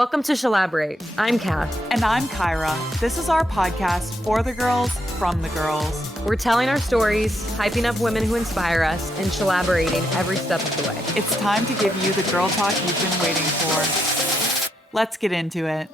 Welcome to Shalaborate. I'm Kath. And I'm Kyra. This is our podcast for the girls, from the girls. We're telling our stories, hyping up women who inspire us, and shalaborating every step of the way. It's time to give you the girl talk you've been waiting for. Let's get into it.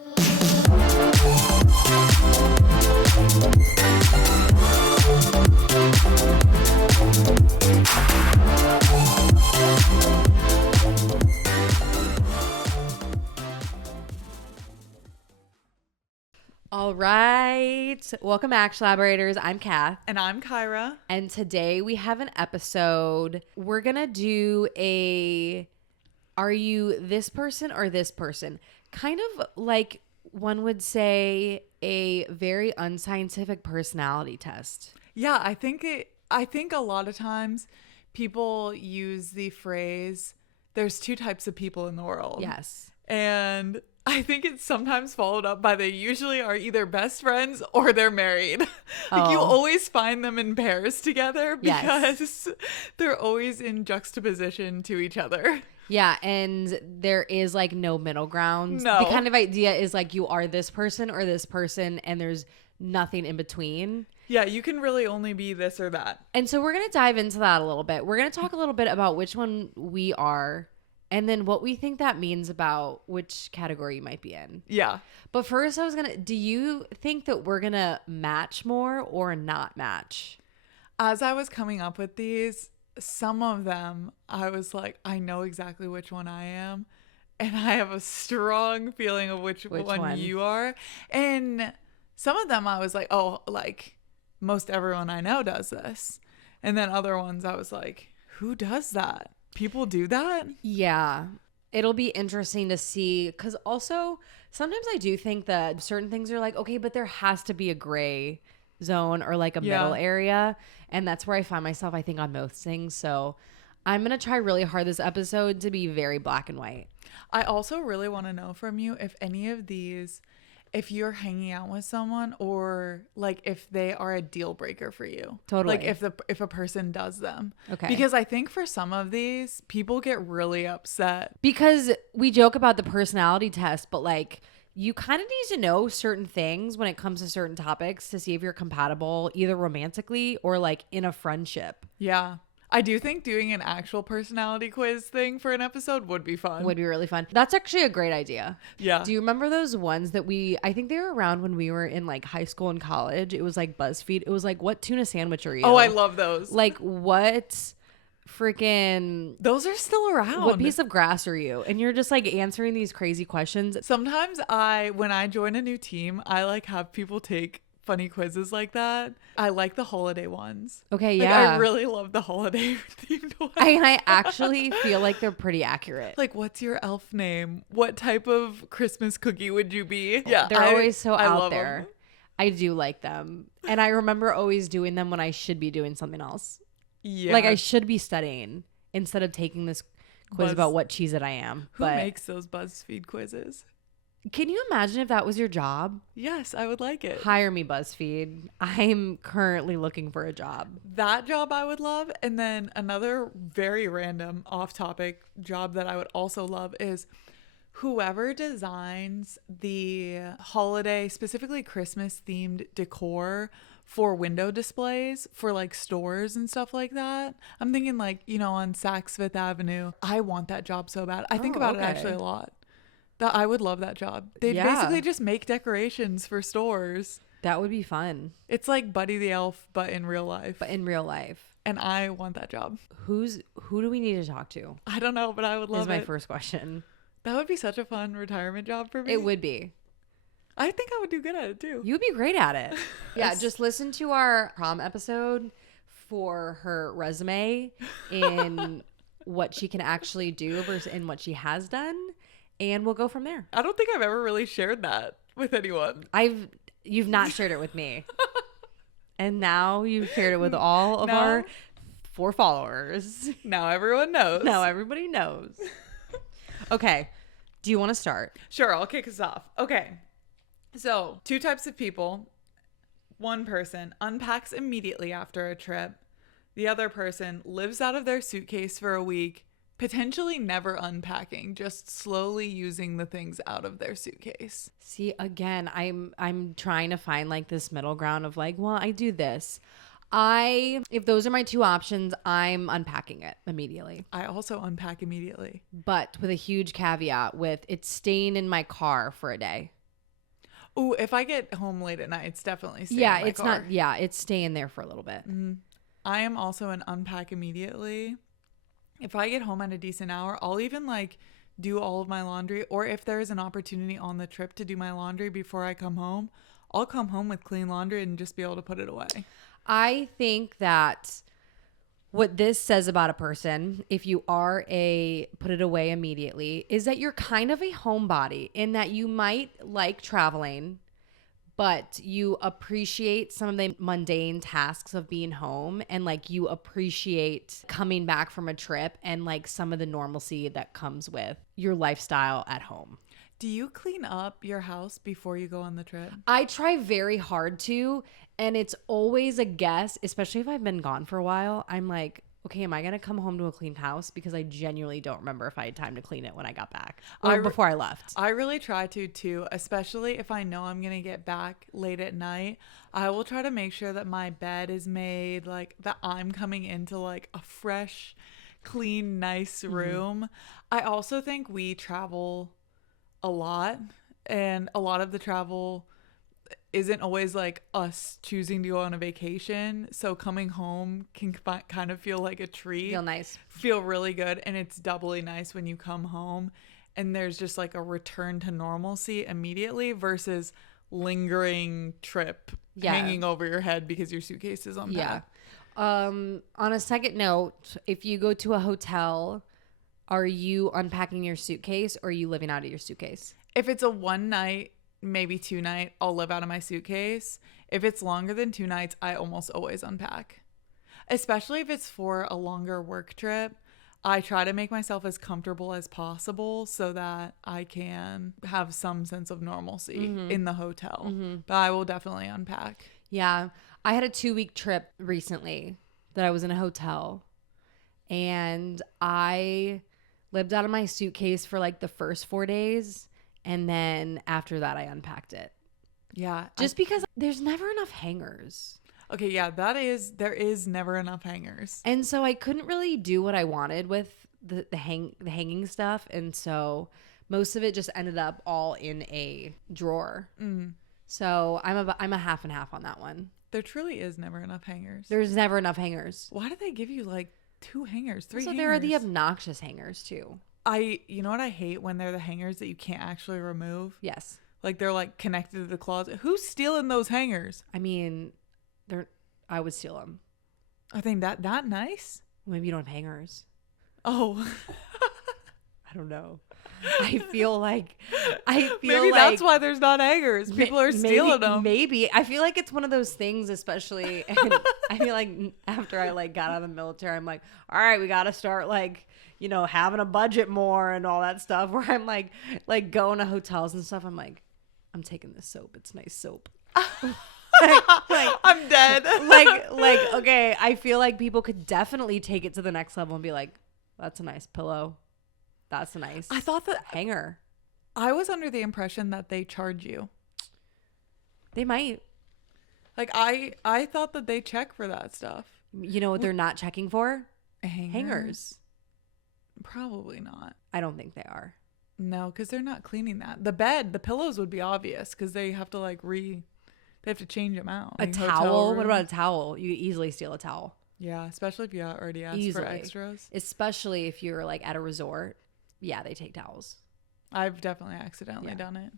All right. Welcome back, Shalaborators. I'm Kath. And I'm Kyra. And today we have an episode. We're going to do are you this person or this person? Kind of like one would say a very unscientific personality test. Yeah, I think a lot of times people use the phrase, there's two types of people in the world. Yes. And I think it's sometimes followed up by they usually are either best friends or they're married. Like you always find them in pairs together because they're always in juxtaposition to each other. Yeah, and there is like no middle ground. No. The kind of idea is like you are this person or this person and there's nothing in between. Yeah, you can really only be this or that. And so we're going to dive into that a little bit. We're going to talk a little bit about which one we are and then what we think that means about which category you might be in. Yeah. But first do you think that we're going to match more or not match? As I was coming up with these, some of them, I was like, I know exactly which one I am. And I have a strong feeling of which one you are. And some of them I was like, oh, like most everyone I know does this. And then other ones I was like, who does that? People do that? Yeah. It'll be interesting to see because also sometimes I do think that certain things are like, okay, but there has to be a gray zone or like a middle area. And that's where I find myself, I think, on most things. So I'm going to try really hard this episode to be very black and white. I also really want to know from you if any of these, if you're hanging out with someone or like if they are a deal breaker for you. Totally. Like if a person does them. Okay. Because I think for some of these, people get really upset. Because we joke about the personality test, but like you kind of need to know certain things when it comes to certain topics to see if you're compatible either romantically or like in a friendship. Yeah. I do think doing an actual personality quiz thing for an episode would be fun. Would be really fun. That's actually a great idea. Yeah. Do you remember those ones that I think they were around when we were in like high school and college. It was like BuzzFeed. It was like, what tuna sandwich are you? Oh, I love those. Like what freaking... Those are still around. What piece of grass are you? And you're just like answering these crazy questions. Sometimes when I join a new team, I like have people take funny quizzes like that. I like the holiday ones. Okay, like, yeah. I really love the holiday themed ones. I actually feel like they're pretty accurate. Like, what's your elf name? What type of Christmas cookie would you be? Yeah, they're always so out there. Them. I do like them. And I remember always doing them when I should be doing something else. Yeah. Like I should be studying instead of taking this quiz about what cheese it I am. Who makes those BuzzFeed quizzes? Can you imagine if that was your job? Yes, I would like it. Hire me, BuzzFeed. I'm currently looking for a job. That job I would love. And then another very random off-topic job that I would also love is whoever designs the holiday, specifically Christmas-themed decor for window displays for like stores and stuff like that. I'm thinking like, on Saks Fifth Avenue. I want that job so bad. I think about it actually a lot. That I would love that job. They basically just make decorations for stores. That would be fun. It's like Buddy the Elf, but in real life. And I want that job. Who do we need to talk to? I don't know, but I would love it. Is my first question. That would be such a fun retirement job for me. It would be. I think I would do good at it too. You'd be great at it. Yeah, just listen to our prom episode for her resume in what she can actually do versus in what she has done. And we'll go from there. I don't think I've ever really shared that with anyone. You've not shared it with me. And now you've shared it with all of our 4 followers. Now everyone knows. Now everybody knows. Okay. Do you want to start? Sure, I'll kick us off. Okay. So, 2 types of people. One person unpacks immediately after a trip. The other person lives out of their suitcase for a week, Potentially never unpacking, just slowly using the things out of their suitcase. See, again, I'm trying to find like this middle ground of like, well, I do this. If those are my two options, I'm unpacking it immediately. I also unpack immediately. But with a huge caveat with it's staying in my car for a day. Ooh, if I get home late at night, it's definitely staying in my car. It's staying there for a little bit. Mm-hmm. I am also an unpack immediately. If I get home at a decent hour, I'll even like do all of my laundry, or if there is an opportunity on the trip to do my laundry before I come home, I'll come home with clean laundry and just be able to put it away. I think that what this says about a person, if you are a put it away immediately, is that you're kind of a homebody in that you might like traveling, but you appreciate some of the mundane tasks of being home, and like you appreciate coming back from a trip and like some of the normalcy that comes with your lifestyle at home. Do you clean up your house before you go on the trip? I try very hard to, and it's always a guess, especially if I've been gone for a while. I'm like, okay, am I going to come home to a clean house? Because I genuinely don't remember if I had time to clean it when I got back or before I left. I really try to too, especially if I know I'm going to get back late at night. I will try to make sure that my bed is made, like that I'm coming into like a fresh, clean, nice room. Mm-hmm. I also think we travel a lot, and a lot of the travel isn't always like us choosing to go on a vacation, so coming home can kind of feel like a treat, feel really good, and it's doubly nice when you come home and there's just like a return to normalcy immediately versus lingering trip hanging over your head because your suitcase is unpacked. On a second note, if you go to a hotel, are you unpacking your suitcase or are you living out of your suitcase? If it's a one night, maybe 2 night, I'll live out of my suitcase. If it's longer than 2 nights, I almost always unpack. Especially if it's for a longer work trip, I try to make myself as comfortable as possible so that I can have some sense of normalcy in the hotel. But I will definitely unpack. Yeah. I had a 2-week trip recently that I was in a hotel, and I lived out of my suitcase for like the first 4 days. And then after that, I unpacked it. Yeah. Just because there's never enough hangers. Okay, yeah, there is never enough hangers. And so I couldn't really do what I wanted with the hanging stuff. And so most of it just ended up all in a drawer. So I'm a half and half on that one. There truly is never enough hangers. There's never enough hangers. Why do they give you like 2 hangers, 3 hangers? So there are the obnoxious hangers too. You know what I hate? When they're the hangers that you can't actually remove. Yes. Like they're like connected to the closet. Who's stealing those hangers? I mean, I would steal them. Are they that nice? Maybe you don't have hangers. Oh. I don't know. I feel like maybe that's why there's not hangers. People are stealing them. Maybe. I feel like it's one of those things, especially, and I feel like after I like got out of the military, I'm like, all right, we got to start like, you know, having a budget more and all that stuff, where I'm like going to hotels and stuff. I'm like, I'm taking this soap. It's nice soap. like, I'm dead. like, okay. I feel like people could definitely take it to the next level and be like, that's a nice pillow. That's a nice hanger. I was under the impression that they charge you. They might. Like I thought that they check for that stuff. You know what they're not checking for? Hangers. Probably not. I don't think they are. No, because they're not cleaning that. The pillows would be obvious because they have to they have to change them out. A towel? What about a towel? You easily steal a towel. Yeah, especially if you already asked for extras. Especially if you're like at a resort. Yeah, they take towels. I've definitely accidentally done it.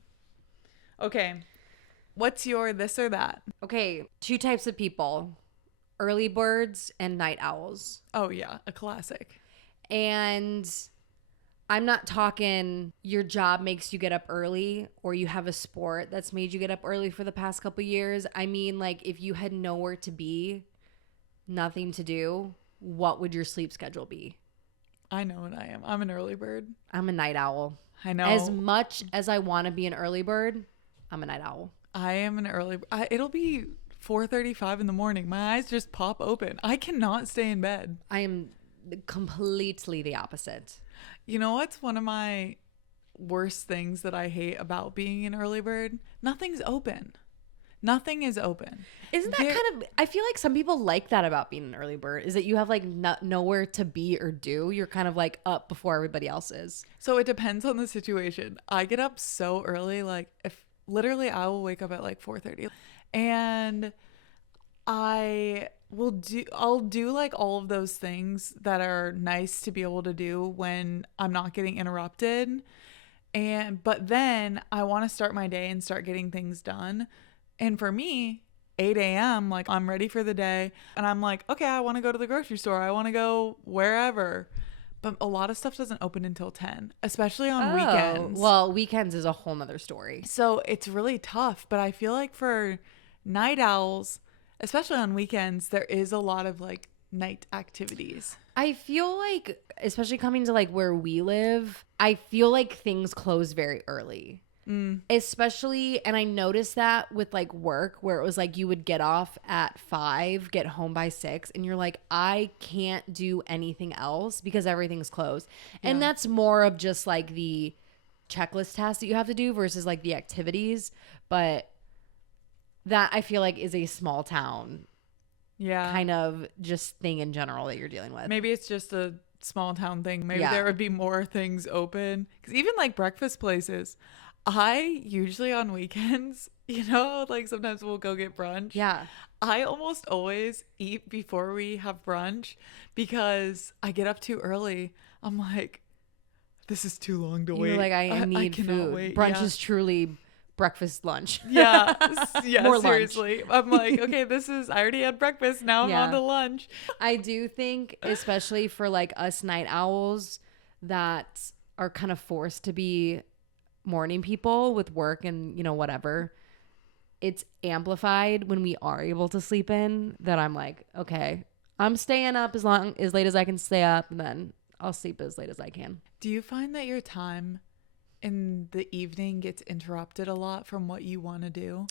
Okay. What's your this or that? Okay, 2 types of people. Early birds and night owls. Oh, yeah. A classic. And I'm not talking your job makes you get up early or you have a sport that's made you get up early for the past couple years. I mean, like if you had nowhere to be, nothing to do, what would your sleep schedule be? I know what I am. I'm an early bird. I'm a night owl. I know. As much as I want to be an early bird, I'm a night owl. I am an early it'll be 4:35 in the morning. My eyes just pop open. I cannot stay in bed. I am completely the opposite. You know what's one of my worst things that I hate about being an early bird? Nothing's open. Nothing is open. Isn't that kind of, I feel like some people like that about being an early bird, is that you have like nowhere to be or do. You're kind of like up before everybody else is. So it depends on the situation. I get up so early, like if literally I will wake up at like 4:30 and I'll do like all of those things that are nice to be able to do when I'm not getting interrupted. But then I want to start my day and start getting things done. And for me, 8 a.m., like I'm ready for the day. And I'm like, okay, I want to go to the grocery store. I want to go wherever. But a lot of stuff doesn't open until 10, especially on weekends. Well, weekends is a whole nother story. So it's really tough. But I feel like for night owls, especially on weekends, there is a lot of like night activities. I feel like, especially coming to like where we live, I feel like things close very early. Especially, and I noticed that with like work, where it was like you would get off at 5, get home by 6, and you're like, I can't do anything else because everything's closed. Yeah. And that's more of just like the checklist tasks that you have to do versus like the activities. But that I feel like is a small town kind of just thing in general that you're dealing with. Maybe it's just a small town thing. Maybe there would be more things open. Because even like breakfast places, I usually on weekends, you know, like sometimes we'll go get brunch. Yeah. I almost always eat before we have brunch because I get up too early. I'm like, this is too long to wait. You're like, I need food. Wait. Brunch is truly breakfast, lunch. Yeah. More seriously. Lunch. I'm like, okay, I already had breakfast. Now I'm on to lunch. I do think, especially for like us night owls that are kind of forced to be morning people with work and, you know, whatever, it's amplified when we are able to sleep in, that I'm like, okay, I'm staying up as late as I can stay up, and then I'll sleep as late as I can. Do you find that your time in the evening gets interrupted a lot from what you want to do?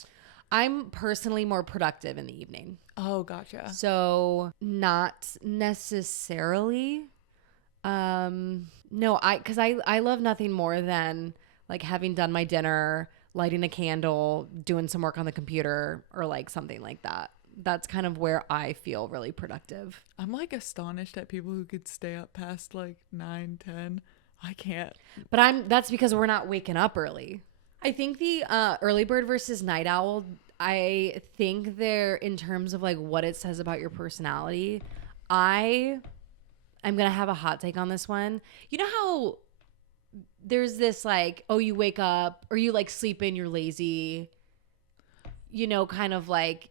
I'm personally more productive in the evening. Oh, gotcha. So not necessarily. No, because I love nothing more than like having done my dinner, lighting a candle, doing some work on the computer, or like something like that. That's kind of where I feel really productive. I'm like astonished at people who could stay up past like 9, 10. I can't. But that's because we're not waking up early. I think the early bird versus night owl, I think they're, in terms of like what it says about your personality, I'm going to have a hot take on this one. You know how there's this like, oh, you wake up or you like sleep in, you're lazy, you know, kind of like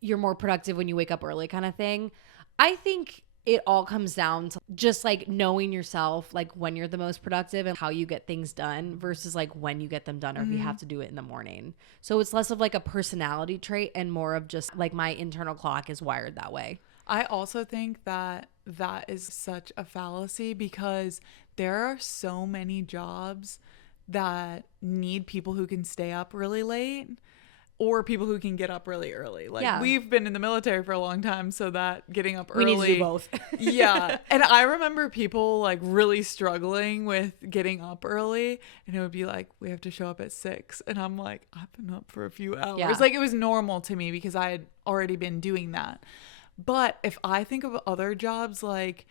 you're more productive when you wake up early kind of thing. I think it all comes down to just like knowing yourself, like when you're the most productive and how you get things done versus like when you get them done, or if you have to do it in the morning. So it's less of like a personality trait and more of just like my internal clock is wired that way. I also think that is such a fallacy because there are so many jobs that need people who can stay up really late or people who can get up really early. Like we've been in the military for a long time, so that getting up early. We need to do both. Yeah. And I remember people like really struggling with getting up early, and it would be like, we have to show up at 6. And I'm like, I've been up for a few hours. Yeah. Like it was normal to me because I had already been doing that. But if I think of other jobs, like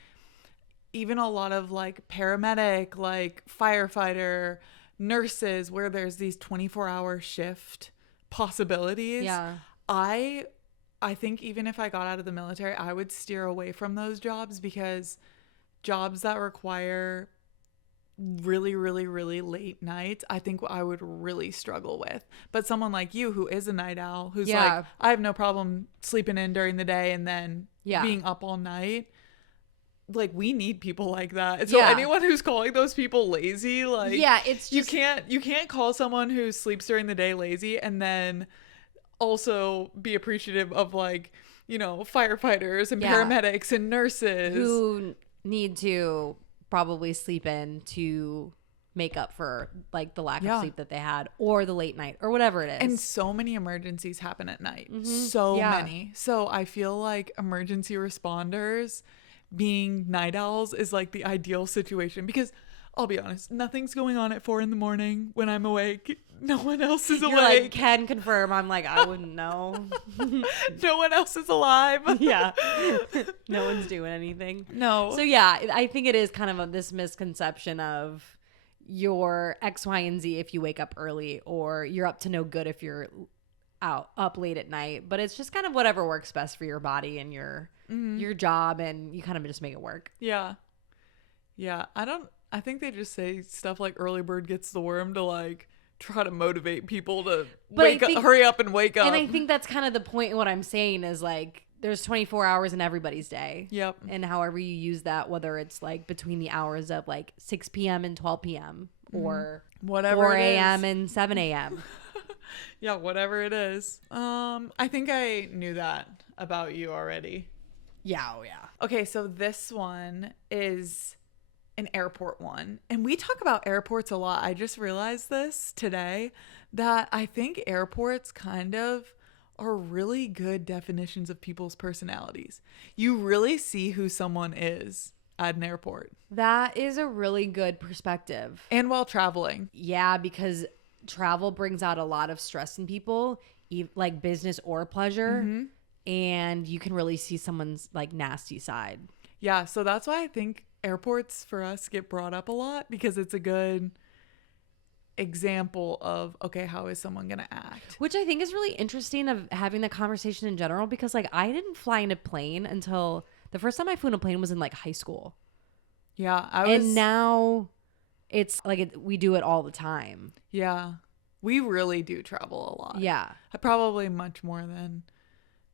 even a lot of like paramedic, like firefighter, nurses, where there's these 24-hour shift possibilities. Yeah. I think even if I got out of the military, I would steer away from those jobs because jobs that require really, really, really late nights, I think I would really struggle with. But someone like you who is a night owl, who's like, I have no problem sleeping in during the day and then being up all night. Like, we need people like that. And so anyone who's calling those people lazy, like, it's just, you can't call someone who sleeps during the day lazy and then also be appreciative of, like, you know, firefighters and paramedics and nurses who need to probably sleep in to make up for like the lack of sleep that they had or the late night or whatever it is. And so many emergencies happen at night. So many. So I feel like emergency responders being night owls is like the ideal situation because I'll be honest, nothing's going on at 4 a.m. when I'm awake. No one else is You're awake. like, can confirm. I'm like, I wouldn't know. No one else is alive. Yeah. No one's doing anything. No. So yeah, I think it is kind of this misconception of your X, Y, and Z if you wake up early, or you're up to no good if you're up late at night. But it's just kind of whatever works best for your body and your job, and you kind of just make it work. Yeah. Yeah. I think they just say stuff like early bird gets the worm to like try to motivate people to hurry up and wake up. And I think that's kind of the point in what I'm saying is like there's 24 hours in everybody's day. Yep. And however you use that, whether it's like between the hours of like 6 p.m. and 12 p.m. or whatever 4 a.m. and 7 a.m. Yeah, whatever it is. I think I knew that about you already. Yeah, oh yeah. Okay, so this one is an airport one. And we talk about airports a lot. I just realized this today that I think airports kind of are really good definitions of people's personalities. You really see who someone is at an airport. That is a really good perspective. And while traveling. Yeah, because travel brings out a lot of stress in people, like business or pleasure. Mm-hmm. And you can really see someone's like nasty side. Yeah, so that's why I think airports for us get brought up a lot, because it's a good example of, okay, how is someone going to act? Which I think is really interesting of having the conversation in general, because like I didn't fly in a plane until the first time I flew in a plane was in like high school. Yeah. And now it's like we do it all the time. Yeah. We really do travel a lot. Yeah. Probably much more than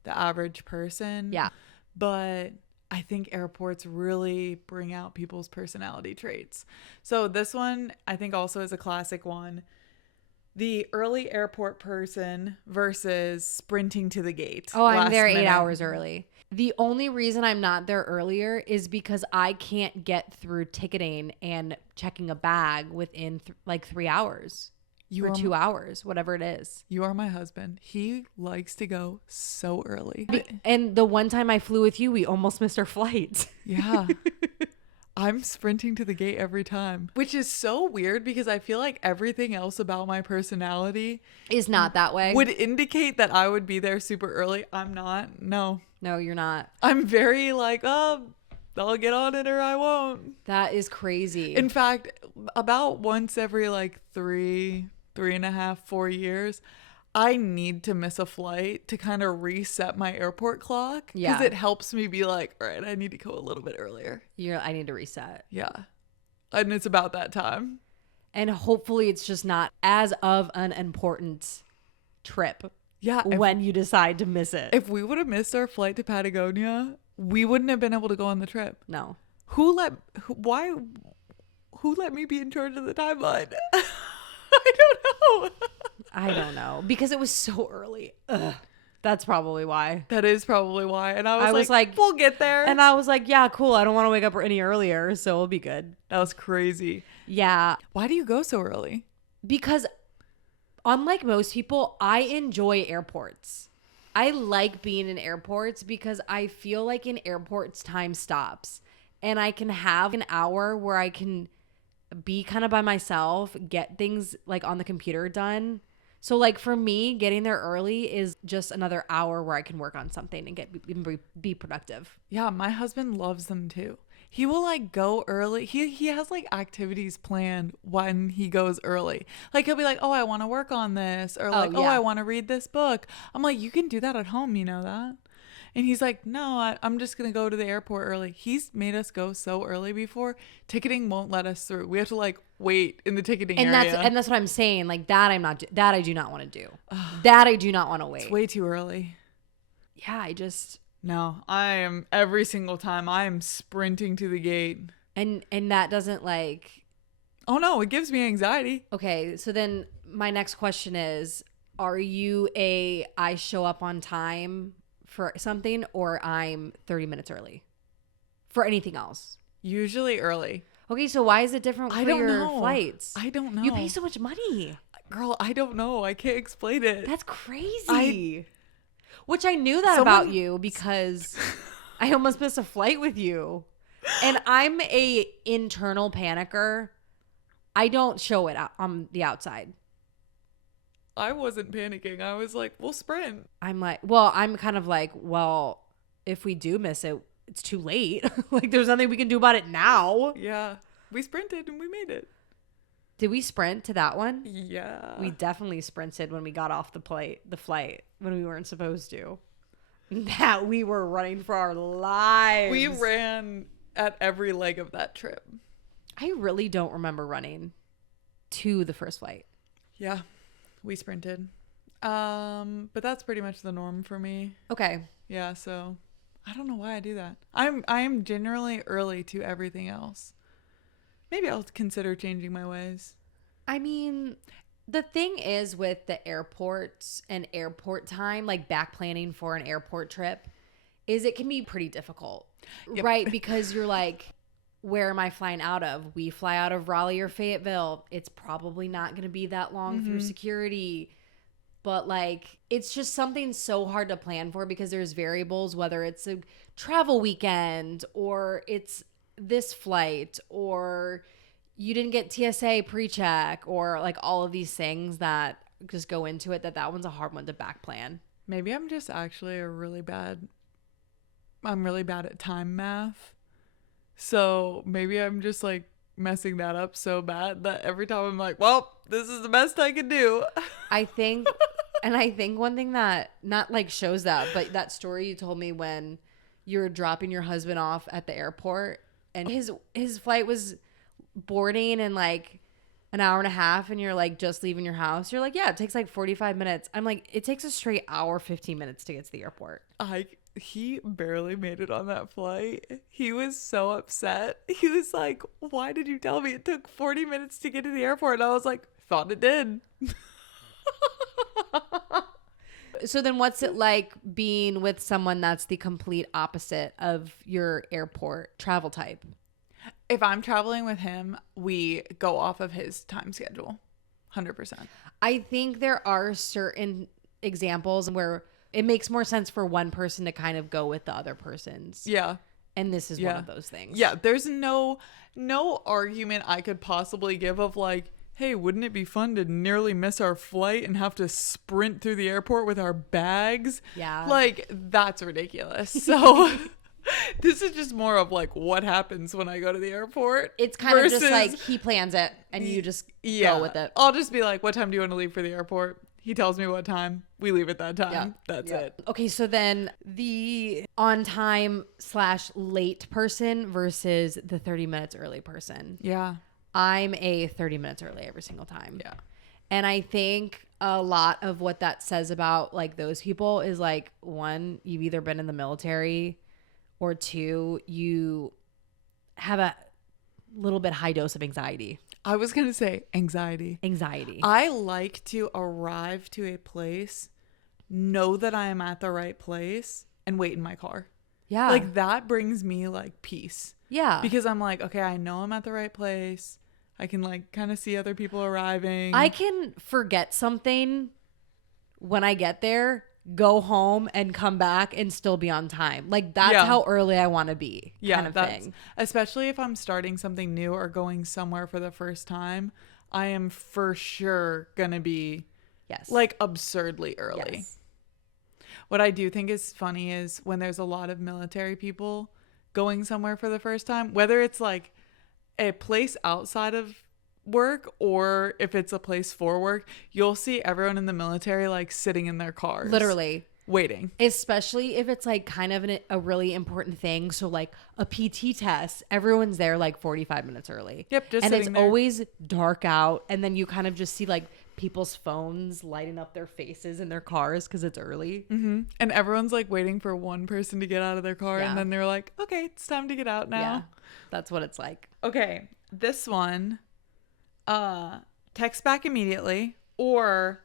the average person. Yeah. But I think airports really bring out people's personality traits. So this one, I think also is a classic one. The early airport person versus sprinting to the gate. Oh, I'm there 8 hours early. The only reason I'm not there earlier is because I can't get through ticketing and checking a bag within like 3 hours. Or 2 hours, whatever it is. You are my husband. He likes to go so early. And the one time I flew with you, we almost missed our flight. Yeah. I'm sprinting to the gate every time, which is so weird because I feel like everything else about my personality is not that way. Would indicate that I would be there super early. I'm not. No, you're not. I'm very like, oh, I'll get on it or I won't. That is crazy. In fact, about once every like 3.5, 4 years, I need to miss a flight to kind of reset my airport clock. Yeah. Because it helps me be like, all right, I need to go a little bit earlier. I need to reset. Yeah. And it's about that time. And hopefully it's just not as of an important trip. Yeah. When you decide to miss it. If we would have missed our flight to Patagonia, we wouldn't have been able to go on the trip. No. Who let me be in charge of the timeline? I don't know. Because it was so early. Ugh. That's probably why. That is probably why. And I was like, we'll get there. And I was like, yeah, cool. I don't want to wake up any earlier, so it'll be good. That was crazy. Yeah. Why do you go so early? Because unlike most people, I enjoy airports. I like being in airports because I feel like in airports time stops. And I can have an hour where I can be kind of by myself, get things like on the computer done. So like for me, getting there early is just another hour where I can work on something and be productive. Yeah, my husband loves them too. He will like go early. He has like activities planned when he goes early. Like he'll be like, oh, I want to work on this, or like, oh, I want to read this book. I'm like, you can do that at home, you know that? And he's like, no, I'm just going to go to the airport early. He's made us go so early before. Ticketing won't let us through. We have to like wait in the ticketing area. And that's what I'm saying. Like that I do not want to do. That I do not want to wait. It's way too early. Yeah, No, I am every single time I am sprinting to the gate. And that doesn't like. Oh no, it gives me anxiety. Okay, so then my next question is, are you I show up on time for something, or I'm 30 minutes early for anything else? Usually early. Okay, so why is it different for your flights? I don't know. You pay so much money. Girl, I don't know. I can't explain it. That's crazy. Which I knew that about you because I almost missed a flight with you. And I'm a internal panicker. I don't show it out on the outside. I wasn't panicking. I was like, we'll sprint. I'm kind of like, well, if we do miss it, it's too late. Like, there's nothing we can do about it now. Yeah. We sprinted and we made it. Did we sprint to that one? Yeah. We definitely sprinted when we got off the flight when we weren't supposed to. That we were running for our lives. We ran at every leg of that trip. I really don't remember running to the first flight. Yeah. We sprinted. But that's pretty much the norm for me. Okay. Yeah, so I don't know why I do that. I am generally early to everything else. Maybe I'll consider changing my ways. I mean, the thing is with the airports and airport time, like back planning for an airport trip, is it can be pretty difficult. Yep. Right? Because you're like, where am I flying out of? We fly out of Raleigh or Fayetteville. It's probably not going to be that long through security. But like, it's just something so hard to plan for because there's variables, whether it's a travel weekend or it's this flight or you didn't get TSA pre-check or like all of these things that just go into it, that one's a hard one to back plan. Maybe I'm just actually I'm really bad at time math. So maybe I'm just like messing that up so bad that every time I'm like, well, this is the best I can do. I think one thing that not like shows that, but that story you told me when you're dropping your husband off at the airport and his flight was boarding in like an hour and a half and you're like just leaving your house. You're like, yeah, it takes like 45 minutes. I'm like, it takes a straight hour, 15 minutes to get to the airport. He barely made it on that flight. He was so upset. He was like, why did you tell me it took 40 minutes to get to the airport? And I was like, thought it did. So then what's it like being with someone that's the complete opposite of your airport travel type? If I'm traveling with him, we go off of his time schedule. 100%. I think there are certain examples where it makes more sense for one person to kind of go with the other person's. Yeah. And this is one of those things. Yeah. There's no argument I could possibly give of like, hey, wouldn't it be fun to nearly miss our flight and have to sprint through the airport with our bags? Yeah. Like, that's ridiculous. So this is just more of like what happens when I go to the airport. It's kind of just like he plans it and you just go with it. I'll just be like, what time do you want to leave for the airport? He tells me what time. We leave at that time. Yeah. That's it. Okay, so then the on time / late person versus the 30 minutes early person. Yeah. I'm a 30 minutes early every single time. Yeah. And I think a lot of what that says about like those people is like, one, you've either been in the military or two, you have a little bit high dose of anxiety. I was going to say anxiety. I like to arrive to a place, know that I am at the right place, and wait in my car. Yeah. Like that brings me like peace. Yeah. Because I'm like, okay, I know I'm at the right place. I can like kind of see other people arriving. I can forget something when I get there, go home and come back and still be on time. Like that's how early I want to be. Yeah, kind of thing. Especially if I'm starting something new or going somewhere for the first time, I am for sure gonna be like absurdly early. Yes. What I do think is funny is when there's a lot of military people going somewhere for the first time, whether it's like a place outside of work or if it's a place for work, you'll see everyone in the military like sitting in their cars. Literally. Waiting. Especially if it's like kind of a really important thing. So like a PT test, everyone's there like 45 minutes early. Yep. Just and it's there. Always dark out. And then you kind of just see like people's phones lighting up their faces in their cars because it's early. Mm-hmm. And everyone's like waiting for one person to get out of their car. And then they're like, okay, it's time to get out now. Yeah. That's what it's like. Okay. This one, text back immediately or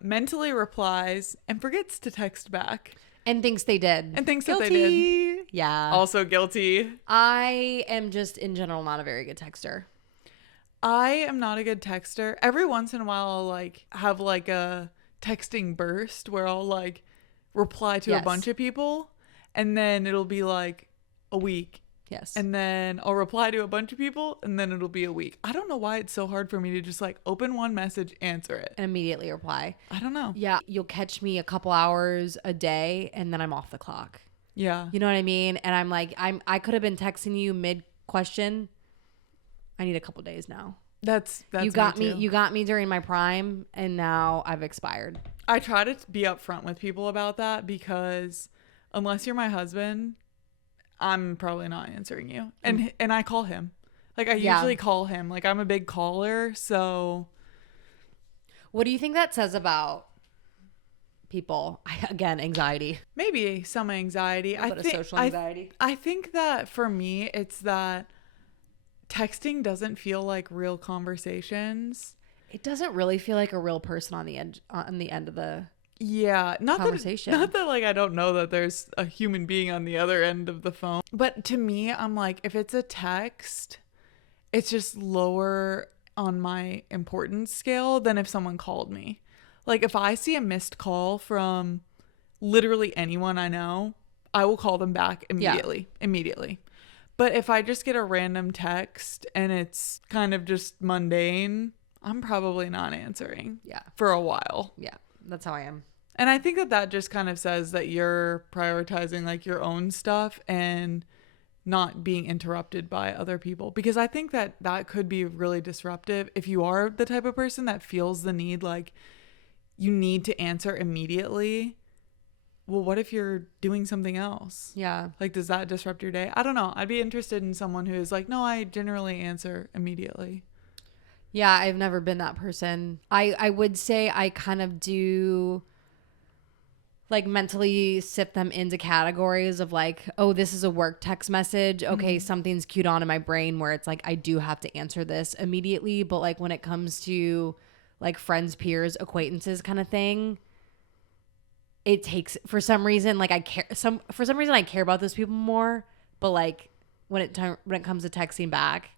mentally replies and forgets to text back. And thinks they did. And thinks that they did. Yeah. Also guilty. I am just in general not a very good texter. I am not a good texter. Every once in a while I'll like have like a texting burst where I'll like reply to a bunch of people. and then it'll be like a week. Yes. And then I'll reply to a bunch of people, and then it'll be a week. I don't know why it's so hard for me to just like open one message, answer it, and immediately reply. I don't know. Yeah. You'll catch me a couple hours a day and then I'm off the clock. Yeah. You know what I mean? And I'm like, I could have been texting you mid question. I need a couple days now. That's you got me. You got me during my prime, and now I've expired. I try to be upfront with people about that because unless you're my husband, I'm probably not answering you. And I call him. Like I usually call him. Like I'm a big caller, so what do you think that says about people? Again, anxiety. Maybe some anxiety. I think social anxiety. I think that for me it's that texting doesn't feel like real conversations. It doesn't really feel like a real person on the end of the conversation. Not that like I don't know that there's a human being on the other end of the phone. But to me, I'm like, if it's a text, it's just lower on my importance scale than if someone called me. Like if I see a missed call from literally anyone I know, I will call them back immediately. But if I just get a random text and it's kind of just mundane, I'm probably not answering. Yeah. For a while. Yeah. That's how I am. And I think that just kind of says that you're prioritizing like your own stuff and not being interrupted by other people. Because I think that could be really disruptive if you are the type of person that feels the need, like you need to answer immediately. Well, what if you're doing something else? Yeah. Like, does that disrupt your day? I don't know. I'd be interested in someone who is like, no, I generally answer immediately. Yeah, I've never been that person. I would say I kind of do like mentally sift them into categories of like, oh, this is a work text message. Okay, something's queued on in my brain where it's like, I do have to answer this immediately. But like when it comes to like friends, peers, acquaintances kind of thing, it takes, for some reason, like I care, for some reason I care about those people more. But like when it comes to texting back,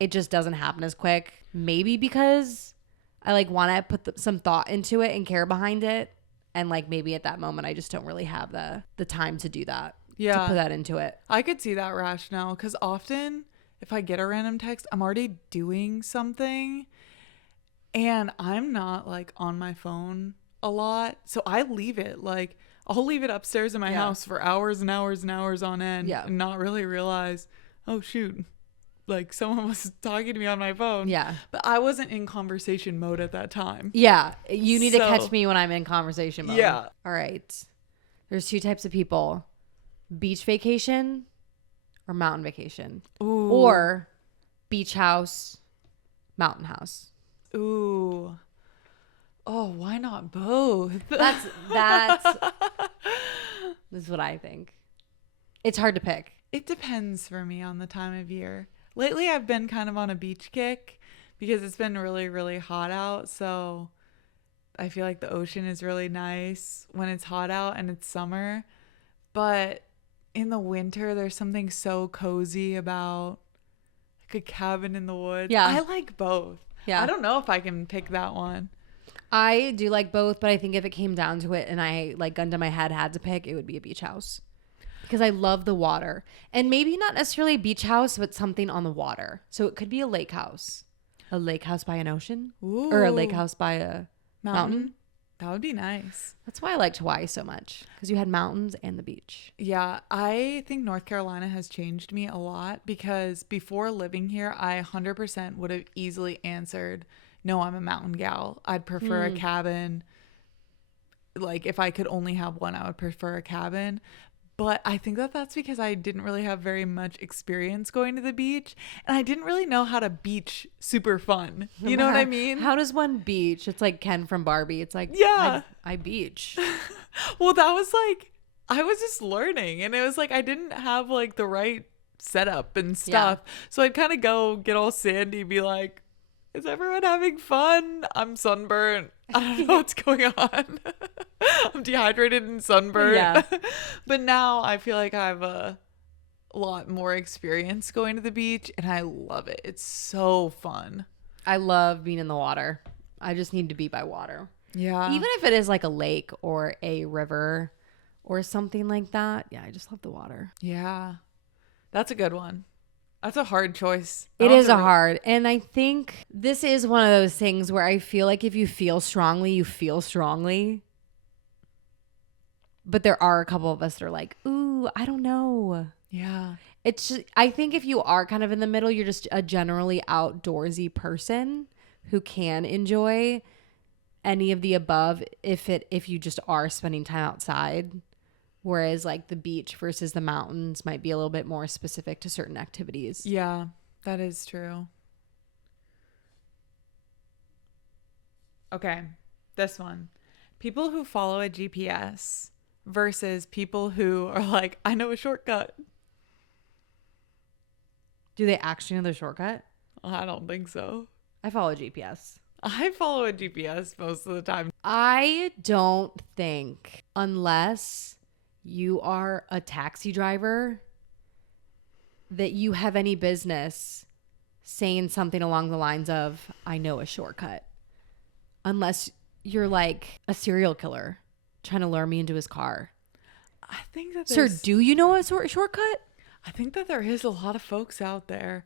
it just doesn't happen as quick. Maybe because I like want to put some thought into it and care behind it. And like maybe at that moment, I just don't really have the time to do that. Yeah. To put that into it. I could see that rationale because often if I get a random text, I'm already doing something and I'm not like on my phone a lot. So I leave it. Like I'll leave it upstairs in my house for hours and hours and hours on end and not really realize, oh shoot, like someone was talking to me on my phone. Yeah. But I wasn't in conversation mode at that time. Yeah. You need to catch me when I'm in conversation mode. Yeah. All right. There's two types of people. Beach vacation or mountain vacation. Ooh. Or beach house, mountain house. Ooh. Oh, why not both? That's this is what I think. It's hard to pick. It depends for me on the time of year. Lately, I've been kind of on a beach kick because it's been really, really hot out. So I feel like the ocean is really nice when it's hot out and it's summer. But in the winter, there's something so cozy about like a cabin in the woods. Yeah. I like both. Yeah. I don't know if I can pick that one. I do like both, but I think if it came down to it and I like gun to my head had to pick, it would be a beach house. Because I love the water. And maybe not necessarily a beach house, but something on the water. So it could be a lake house. A lake house by an ocean. Ooh. Or a lake house by a mountain. That would be nice. That's why I liked Hawaii so much. Because you had mountains and the beach. Yeah, I think North Carolina has changed me a lot because before living here, I 100% would have easily answered, no, I'm a mountain gal. I'd prefer a cabin. Like if I could only have one, I would prefer a cabin. But I think that that's because I didn't really have very much experience going to the beach. And I didn't really know how to beach super fun. You know what I mean? How does one beach? It's like Ken from Barbie. It's like, yeah, I beach. Well, that was like, I was just learning. And it was like, I didn't have like the right setup and stuff. Yeah. So I'd kind of go get all sandy, be like, is everyone having fun? I'm sunburnt. I don't know what's going on. I'm dehydrated and sunburned. Yeah. But now I feel like I have a lot more experience going to the beach and I love it. It's so fun. I love being in the water. I just need to be by water. Yeah. Even if it is like a lake or a river or something like that. Yeah, I just love the water. Yeah. That's a good one. That's a hard choice. It is a hard. And I think this is one of those things where I feel like if you feel strongly, you feel strongly. But there are a couple of us that are like, ooh, I don't know. Yeah. It's just, I think if you are kind of in the middle, you're just a generally outdoorsy person who can enjoy any of the above if you just are spending time outside. Whereas like the beach versus the mountains might be a little bit more specific to certain activities. Yeah, that is true. Okay, this one. People who follow a GPS versus people who are like, I know a shortcut. Do they actually know the shortcut? I don't think so. I follow GPS. I follow a GPS most of the time. I don't think, unless you are a taxi driver, that you have any business saying something along the lines of, I know a shortcut. Unless you're like a serial killer trying to lure me into his car. I think that Sir, do you know a shortcut? I think that there is a lot of folks out there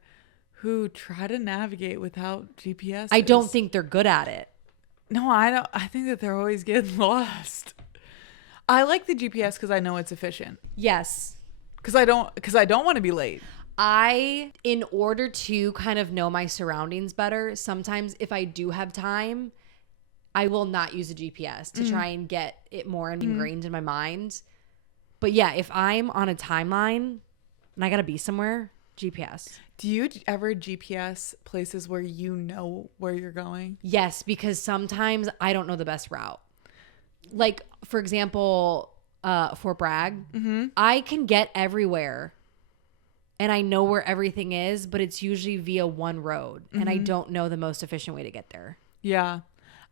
who try to navigate without GPS. I don't think they're good at it. No, I don't. I think that they're always getting lost. I like the GPS because I know it's efficient. Yes. Because I don't want to be late. In order to kind of know my surroundings better, sometimes if I do have time, I will not use a GPS to try and get it more ingrained in my mind. But yeah, if I'm on a timeline and I got to be somewhere, GPS. Do you ever GPS places where you know where you're going? Yes, because sometimes I don't know the best route. Like, for example, Fort Bragg, I can get everywhere and I know where everything is, but it's usually via one road and I don't know the most efficient way to get there. Yeah.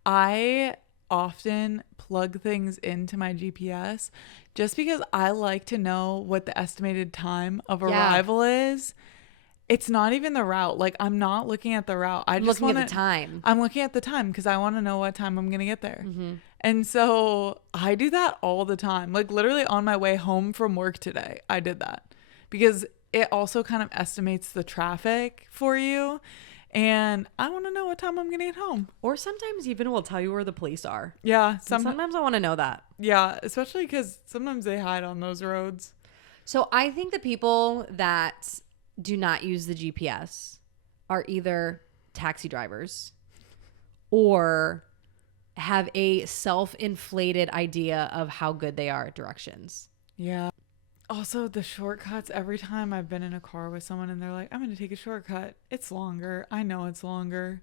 I often plug things into my GPS just because I like to know what the estimated time of arrival is. It's not even the route. Like, I'm not looking at the route. I'm looking at the time. I'm looking at the time because I want to know what time I'm going to get there. And so I do that all the time. Like, literally on my way home from work today, I did that because it also kind of estimates the traffic for you. And I want to know what time I'm going to get home. Or sometimes even will tell you where the police are. Yeah. Sometimes I want to know that. Yeah. Especially because sometimes they hide on those roads. So I think the people that do not use the GPS are either taxi drivers or have a self-inflated idea of how good they are at directions. Yeah. Also, the shortcuts, every time I've been in a car with someone and they're like, I'm going to take a shortcut. It's longer. I know it's longer.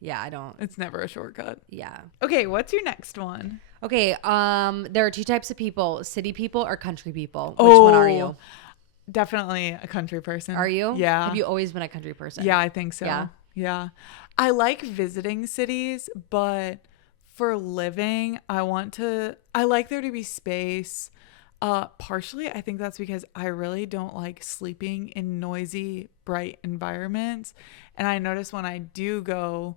Yeah, I don't. It's never a shortcut. Yeah. Okay, what's your next one? Okay, there are two types of people, city people or country people. Which one are you? Definitely a country person. Are you? Yeah. Have you always been a country person? Yeah, I think so. Yeah. Yeah. I like visiting cities, but for living, I like there to be space. Partially, I think that's because I really don't like sleeping in noisy, bright environments. And I notice when I do go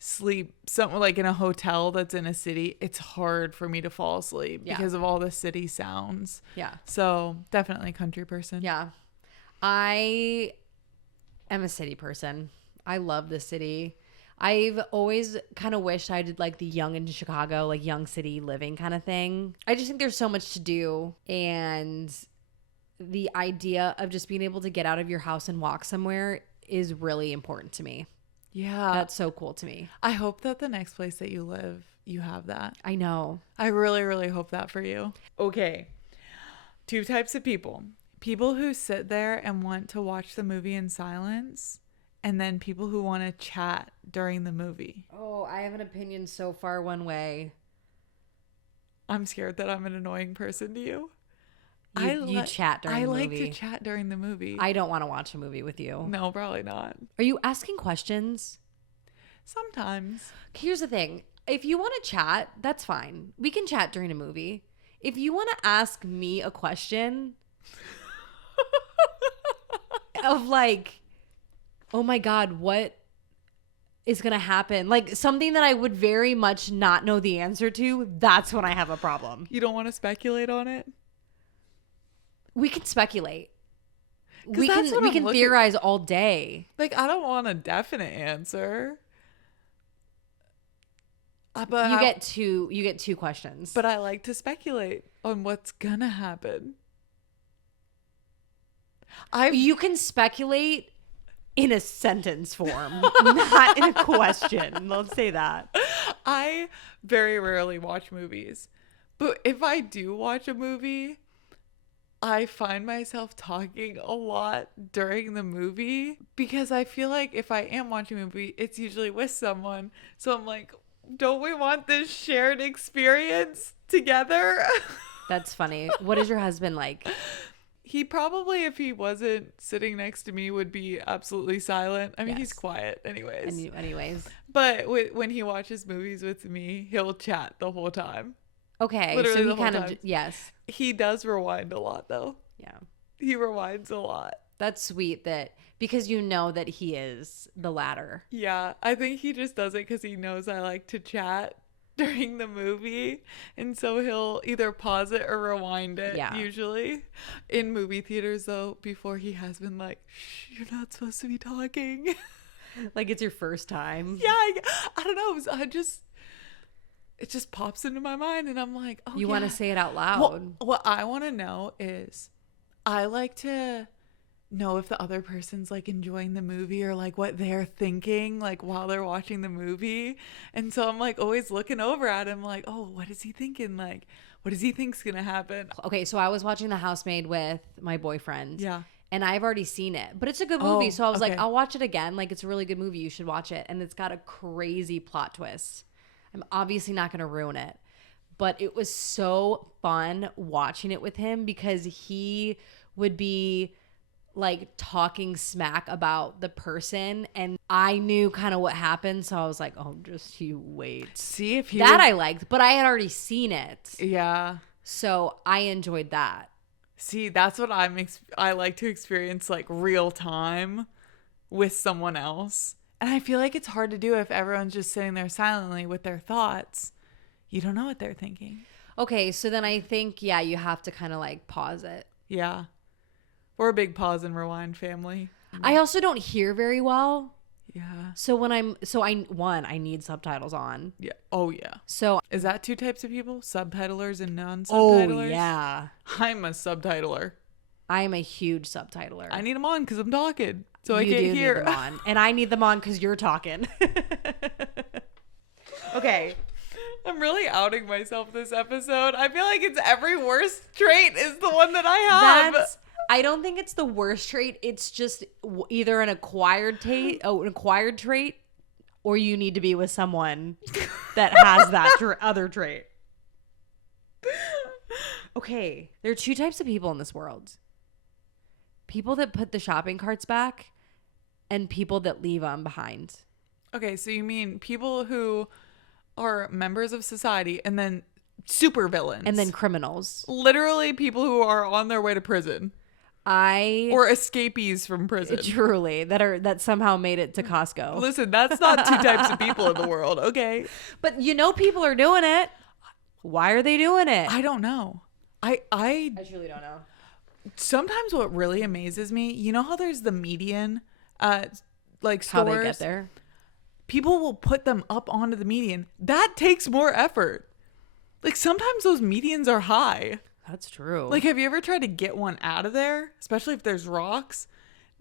sleep somewhere like in a hotel that's in a city, it's hard for me to fall asleep because of all the city sounds. Yeah. So definitely country person. Yeah. I am a city person. I love the city. I've always kind of wished I did like the young in Chicago, like young city living kind of thing. I just think there's so much to do. And the idea of just being able to get out of your house and walk somewhere is really important to me. Yeah. That's so cool to me. I hope that the next place that you live, you have that. I know. I really, really hope that for you. Okay. Two types of people. People who sit there and want to watch the movie in silence, and then people who want to chat during the movie. Oh, I have an opinion so far one way. I'm scared that I'm an annoying person to you. You chat during the movie. I like to chat during the movie. I don't want to watch a movie with you. No, probably not. Are you asking questions? Sometimes. Here's the thing. If you want to chat, that's fine. We can chat during a movie. If you want to ask me a question of like, oh my God, what is going to happen, like something that I would very much not know the answer to, that's when I have a problem. You don't want to speculate on it? We can speculate. We can theorize all day. Like, I don't want a definite answer. But you get two questions. But I like to speculate on what's gonna happen. You can speculate in a sentence form, not in a question. Let's say that. I very rarely watch movies, but if I do watch a movie, I find myself talking a lot during the movie because I feel like if I am watching a movie, it's usually with someone. So I'm like, don't we want this shared experience together? That's funny. What is your husband like? He probably, if he wasn't sitting next to me, would be absolutely silent. I mean, He's quiet anyways. But when he watches movies with me, he'll chat the whole time. Okay. Literally so he kind of, yes. He does rewind a lot, though. Yeah. He rewinds a lot. That's sweet because you know that he is the latter. Yeah. I think he just does it because he knows I like to chat during the movie, and so he'll either pause it or rewind it. Usually in movie theaters, though, before he has been like, shh, you're not supposed to be talking. Like it's your first time. Yeah, I don't know. It just pops into my mind, and I'm like, oh, you want to say it out loud. Well, what I want to know is, I like to know if the other person's like enjoying the movie or like what they're thinking like while they're watching the movie. And so I'm like always looking over at him like, oh, what is he thinking? Like, what does he think's gonna happen? Okay, so I was watching The Housemaid with my boyfriend. Yeah. And I've already seen it, but it's a good movie. So I was like, I'll watch it again. Like, it's a really good movie. You should watch it. And it's got a crazy plot twist. I'm obviously not going to ruin it, but it was so fun watching it with him because he would be like talking smack about the person, and I knew kind of what happened, so I was like, oh, just you wait. See if you I liked, but I had already seen it. Yeah. So I enjoyed that. See, that's what I like to experience like real time with someone else. And I feel like it's hard to do if everyone's just sitting there silently with their thoughts. You don't know what they're thinking. Okay, so then I think, yeah, you have to kind of like pause it. Yeah. We're a big pause and rewind family. I also don't hear very well. Yeah. So I need subtitles on. Yeah. Oh, yeah. So is that two types of people? Subtitlers and non-subtitlers? Oh, yeah. I'm a subtitler. I'm a huge subtitler. I need them on because I'm talking. So I can't hear. Need them on. And I need them on because you're talking. Okay. I'm really outing myself this episode. I feel like it's every worst trait is the one that I have. I don't think it's the worst trait. It's just either an acquired trait, or you need to be with someone that has that other trait. Okay, there are two types of people in this world. People that put the shopping carts back and people that leave them behind. Okay, so you mean people who are members of society and then super villains. And then criminals. Literally people who are on their way to prison. Or escapees from prison. Truly, that somehow made it to Costco. Listen, that's not two types of people in the world, okay? But people are doing it. Why are they doing it? I don't know. I truly don't know. Sometimes what really amazes me, you know how there's the median like stores? How they get there? People will put them up onto the median. That takes more effort. Like sometimes those medians are high. That's true. Like, have you ever tried to get one out of there? Especially if there's rocks.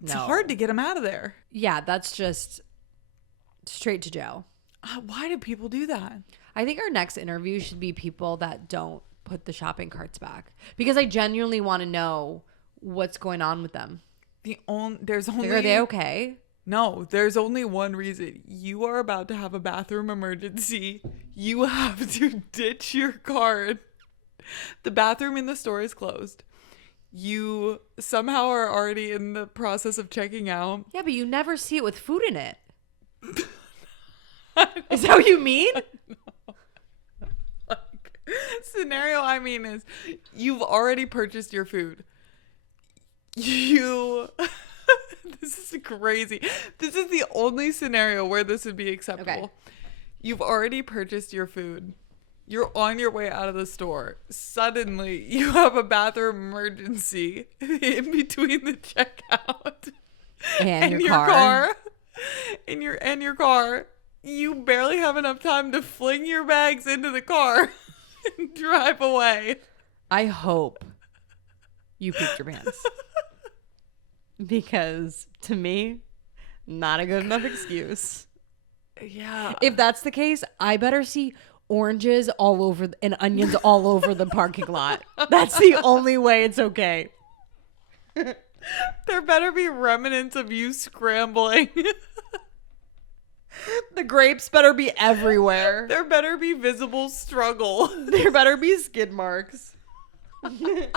It's hard to get them out of there. Yeah, that's just straight to jail. Why do people do that? I think our next interview should be people that don't put the shopping carts back. Because I genuinely want to know what's going on with them. Are they okay? No, there's only one reason. You are about to have a bathroom emergency. You have to ditch your cart. The bathroom in the store is closed. You somehow are already in the process of checking out. Yeah, but you never see it with food in it. Is that what you mean? Scenario I mean is you've already purchased your food. This is crazy. This is the only scenario where this would be acceptable. Okay. You've already purchased your food. You're on your way out of the store. Suddenly, you have a bathroom emergency in between the checkout and your car. And your car. You barely have enough time to fling your bags into the car and drive away. I hope you pooped your pants. Because to me, not a good enough excuse. Yeah. If that's the case, I better see oranges all over and onions all over the parking lot. That's the only way it's okay. There better be remnants of you scrambling. The grapes better be everywhere. There better be visible struggle. There better be skid marks. Because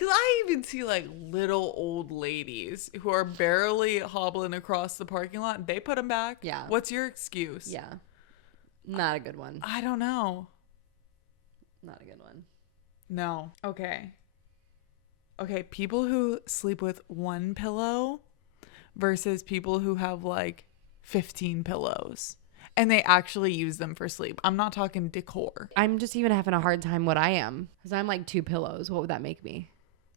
I even see like little old ladies who are barely hobbling across the parking lot. They put them back. Yeah. What's your excuse? Yeah. Not a good one. I don't know. Not a good one. No. Okay. People who sleep with one pillow versus people who have like 15 pillows. And they actually use them for sleep. I'm not talking decor. I'm just even having a hard time what I am. Because I'm like 2 pillows. What would that make me?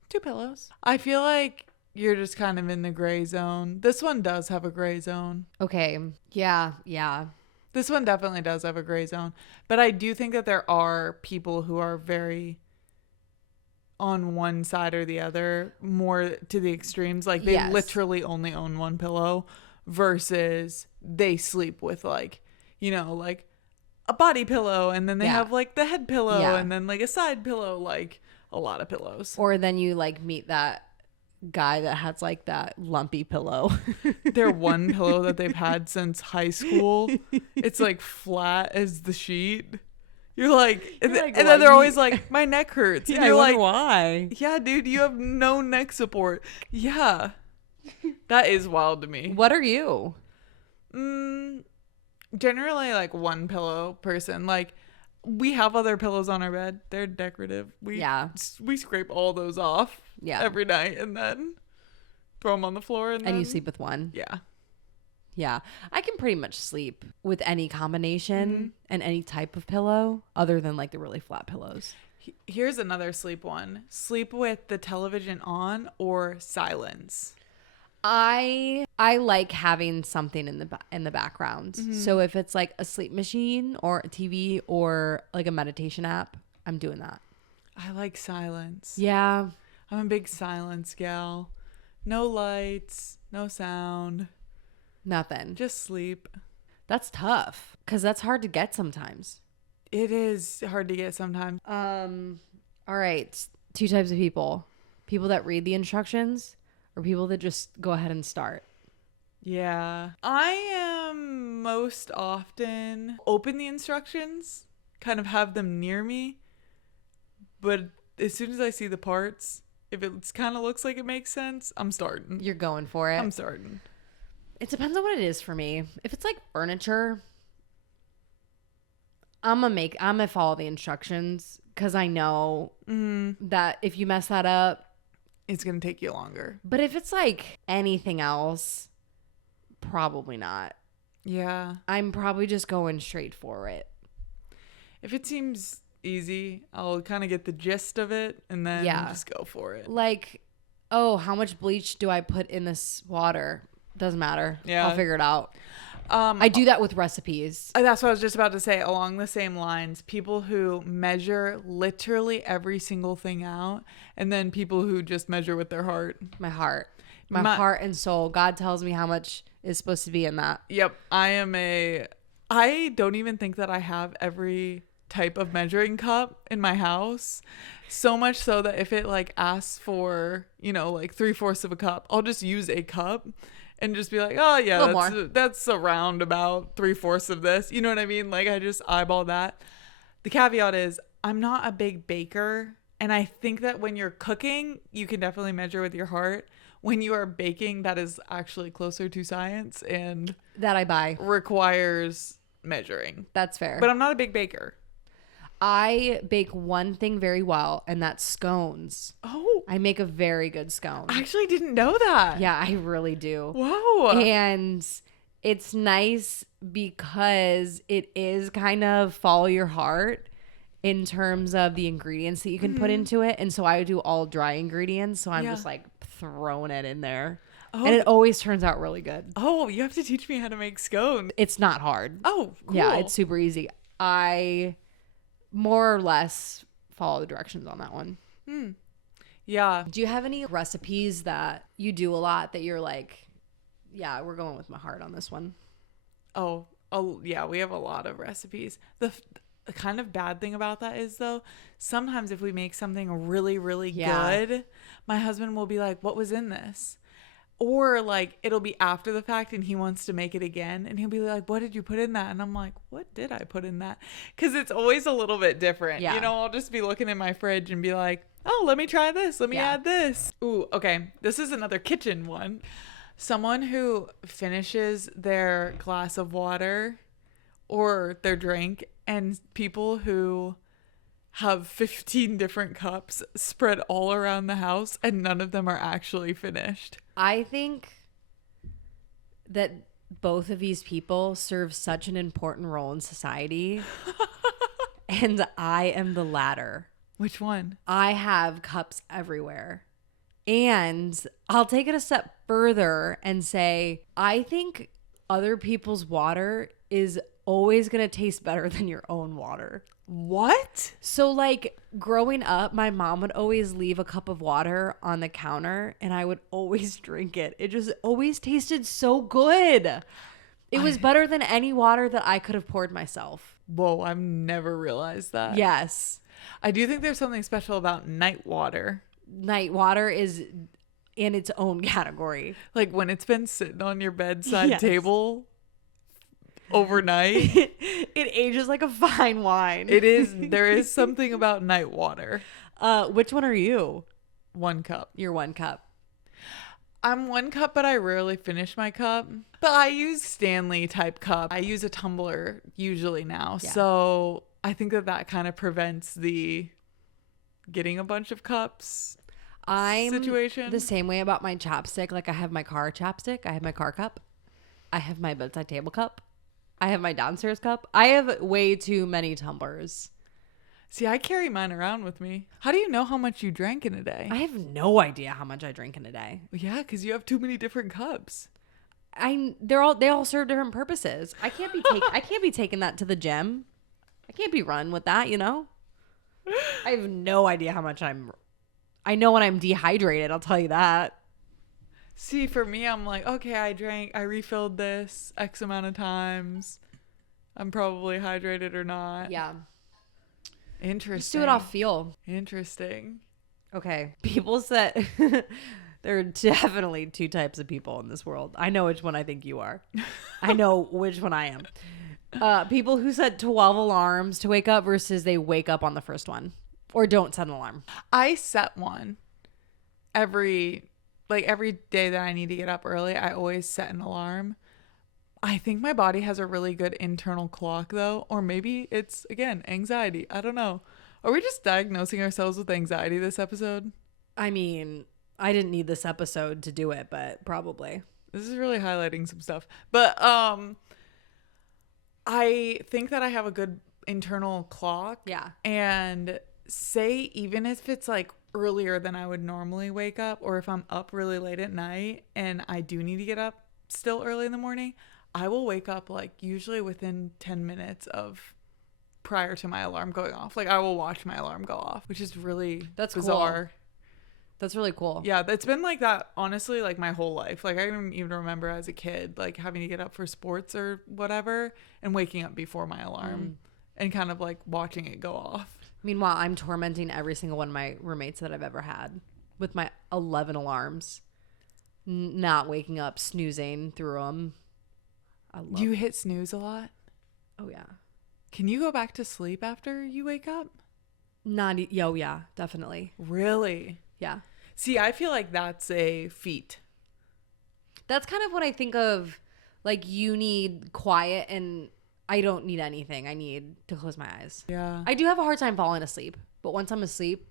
2 pillows. I feel like you're just kind of in the gray zone. This one does have a gray zone. Okay. Yeah. This one definitely does have a gray zone. But I do think that there are people who are very on one side or the other, more to the extremes. Like they literally only own one pillow versus they sleep with like, you know, like a body pillow and then they have like the head pillow and then like a side pillow, like a lot of pillows. Or then you like meet that guy that has like that lumpy pillow. Their one pillow that they've had since high school. It's like flat as the sheet. You're like, and then they're always like, my neck hurts. And you're like, why? Yeah, dude, you have no neck support. Yeah. That is wild to me. What are you? Generally like one pillow person. Like we have other pillows on our bed. They're decorative. We scrape all those off every night and then throw them on the floor. And you sleep with one? Yeah. Yeah. I can pretty much sleep with any combination and any type of pillow other than like the really flat pillows. Here's another sleep one. Sleep with the television on or silence. I like having something in the background. So if it's like a sleep machine or a TV or like a meditation app, I'm doing that. I like silence. Yeah. I'm a big silence gal. No lights, no sound. Nothing. Just sleep. That's tough because that's hard to get sometimes. It is hard to get sometimes. All right. 2 types of people. People that read the instructions or people that just go ahead and start. Yeah. I am most often open the instructions, kind of have them near me. But as soon as I see the parts, if it kind of looks like it makes sense, I'm starting. You're going for it. I'm starting. It depends on what it is for me. If it's like furniture, I'm gonna follow the instructions because I know that if you mess that up, it's gonna take you longer. But if it's like anything else, probably not. Yeah. I'm probably just going straight for it. If it seems easy, I'll kind of get the gist of it and then just go for it. Like, oh, how much bleach do I put in this water? Doesn't matter. Yeah. I'll figure it out. I do that with recipes. That's what I was just about to say. Along the same lines, people who measure literally every single thing out, and then people who just measure with their heart. My heart and soul. God tells me how much is supposed to be in that. Yep. I don't even think that I have every type of measuring cup in my house. So much so that if it like asks for, like 3/4 of a cup, I'll just use a cup. And just be like, oh, yeah, that's around about 3/4 of this. You know what I mean? Like, I just eyeball that. The caveat is I'm not a big baker. And I think that when you're cooking, you can definitely measure with your heart. When you are baking, that is actually closer to science. And that I buy. Requires measuring. That's fair. But I'm not a big baker. I bake one thing very well, and that's scones. Oh, I make a very good scone. I actually didn't know that. Yeah, I really do. Whoa. And it's nice because it is kind of follow your heart in terms of the ingredients that you can put into it. And so I do all dry ingredients. So I'm just like throwing it in there. Oh. And it always turns out really good. Oh, you have to teach me how to make scones. It's not hard. Oh, cool. Yeah, it's super easy. I more or less follow the directions on that one. Yeah. Do you have any recipes that you do a lot that you're like, yeah, we're going with my heart on this one? Oh, yeah, we have a lot of recipes. The kind of bad thing about that is, though, sometimes if we make something really, really good, my husband will be like, what was in this? Or like it'll be after the fact and he wants to make it again and he'll be like, what did you put in that? And I'm like, what did I put in that? Because it's always a little bit different. Yeah. You know, I'll just be looking in my fridge and be like, oh, let me try this. Let me add this. Ooh, okay. This is another kitchen one. Someone who finishes their glass of water or their drink, and people who have 15 different cups spread all around the house and none of them are actually finished. I think that both of these people serve such an important role in society. And I am the latter. Which one? I have cups everywhere. And I'll take it a step further and say, I think other people's water is always going to taste better than your own water. What? So like growing up, my mom would always leave a cup of water on the counter and I would always drink it. It just always tasted so good. It was better than any water that I could have poured myself. Whoa, I've never realized that. Yes. I do think there's something special about night water. Night water is in its own category. Like when it's been sitting on your bedside table overnight. It ages like a fine wine. It is. There is something about night water. Which one are you? 1 cup. You're 1 cup. I'm 1 cup, but I rarely finish my cup. But I use Stanley type cup. I use a tumbler usually now. Yeah. So I think that kind of prevents the getting a bunch of cups situation. The same way about my chapstick. Like I have my car chapstick. I have my car cup. I have my bedside table cup. I have my downstairs cup. I have way too many tumblers. See, I carry mine around with me. How do you know how much you drank in a day? I have no idea how much I drink in a day. Yeah, because you have too many different cups. They all serve different purposes. I can't be taking that to the gym. I can't be running with that, you know? I have no idea how much I know when I'm dehydrated, I'll tell you that. See, for me, I'm like, okay, I refilled this X amount of times. I'm probably hydrated or not. Yeah. Interesting. Just do it off feel. Interesting. Okay. People said there are definitely 2 types of people in this world. I know which one I think you are. I know which one I am. People who set 12 alarms to wake up versus they wake up on the first one or don't set an alarm. I set one every day that I need to get up early. I always set an alarm. I think my body has a really good internal clock though, or maybe it's again anxiety. I don't know. Are we just diagnosing ourselves with anxiety this episode? I mean, I didn't need this episode to do it, but probably. This is really highlighting some stuff. But I think that I have a good internal clock. Yeah. And say even if it's like earlier than I would normally wake up, or if I'm up really late at night and I do need to get up still early in the morning, I will wake up like usually within 10 minutes of prior to my alarm going off. Like I will watch my alarm go off, which is really bizarre. Cool. That's really cool. Yeah, it's been like that honestly like my whole life. Like I don't even remember as a kid like having to get up for sports or whatever and waking up before my alarm and kind of like watching it go off. Meanwhile, I'm tormenting every single one of my roommates that I've ever had with my 11 alarms. Not waking up, snoozing through them. You hit snooze a lot? Oh, yeah. Can you go back to sleep after you wake up? Yeah, definitely. Really? Yeah. See, I feel like that's a feat. That's kind of what I think of. Like, you need quiet and I don't need anything. I need to close my eyes. Yeah. I do have a hard time falling asleep, but once I'm asleep,